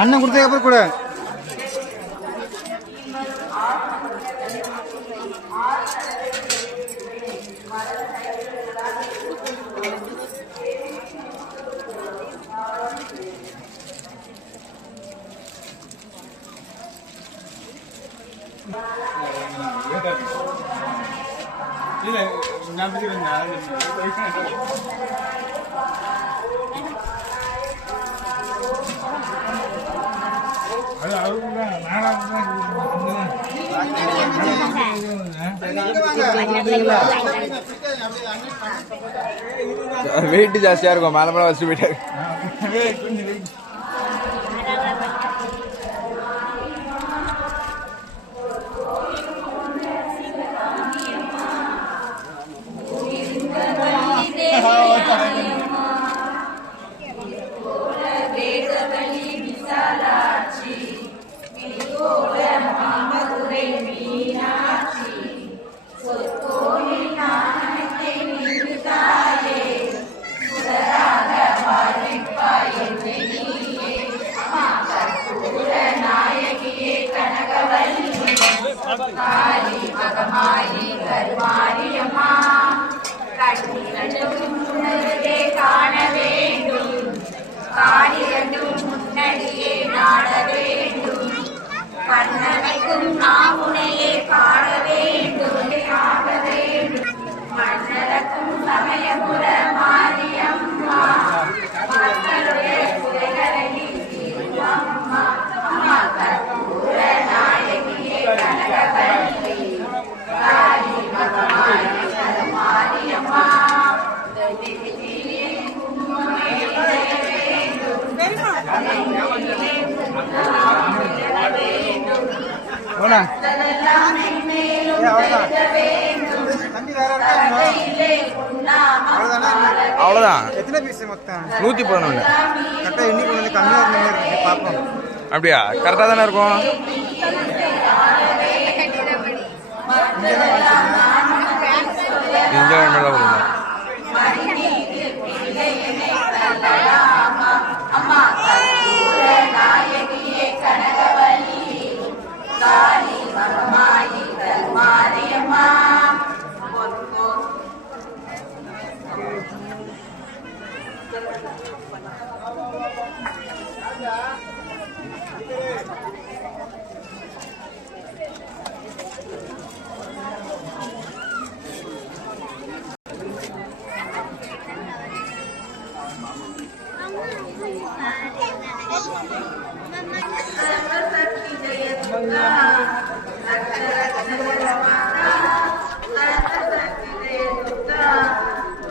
அண்ணன் கொடுத்ததுக்கு அப்புறம் கூட வெயிட் ஜாஸ்தியா இருக்கும். மேல மேல வச்சு போயிட்டாரு. அவ்வளவுதான். எத்தனை பீஸ் மொத்தம்? 111. கரெக்டா எண்ணி கொண்டு வந்து கம்மியா இருக்கு பாப்போம். அப்படியா? கரெக்டா தானே இருக்கும்.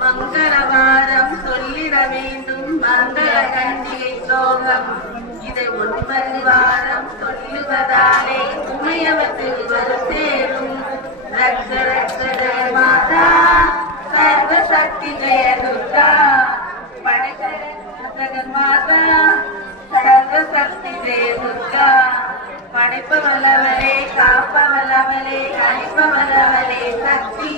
மங்களவாரம் சொல்லிட வேண்டும் மங்கள கண்டிகை ஸ்லோகம். இதை 9 வாரம் சொல்லுவதாலே உமையவத்தில் வரும் சேரும். ரக்ஷ ரக்ஷ ஜெய மாதா சர்வசக்தி ஜெய துர்கா. படைக்கிற ஜெகன்மாதா சர்வசக்தி ஜெய துர்கா. படைப்பவளவளே காப்பவளவளே அழிப்பவளவளே சக்தி.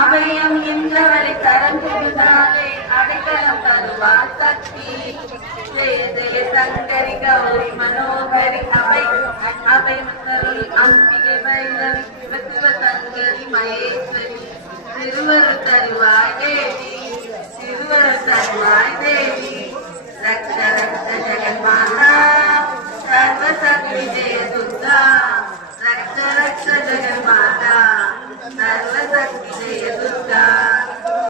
அபயம் என்றவளை கரம் கொடுத்தாலே அடைக்கலம் தருவா சக்தி. ஜெய ஜெய சங்கரி கௌரி மனோகரி அபை அபயமந்தரி அம்பிகை பைரவி சிவ சங்கரி மகேஸ்வரி திருவரு தருவாயே